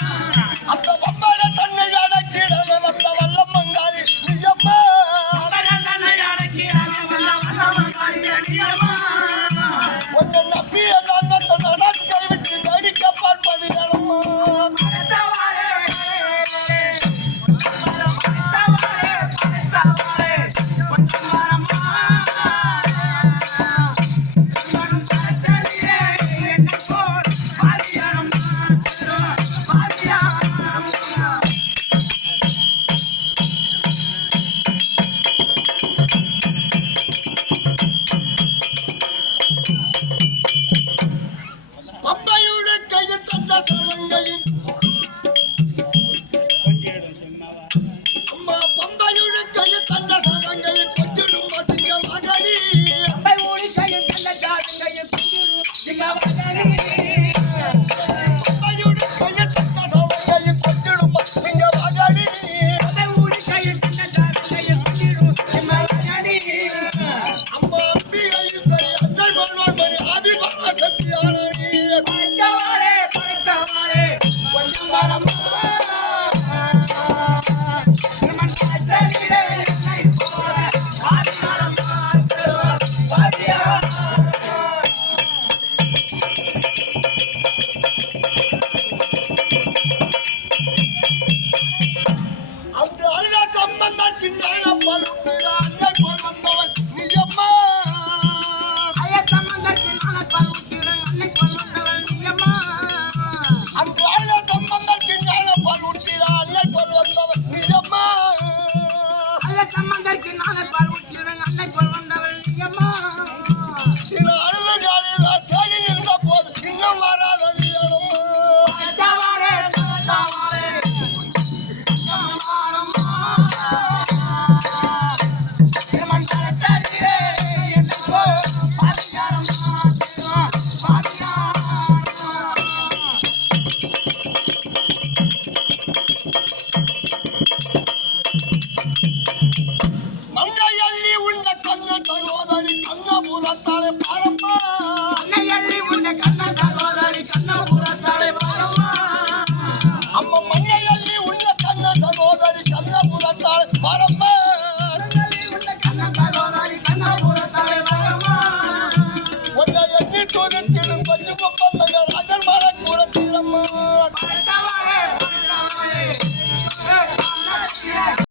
Yeah.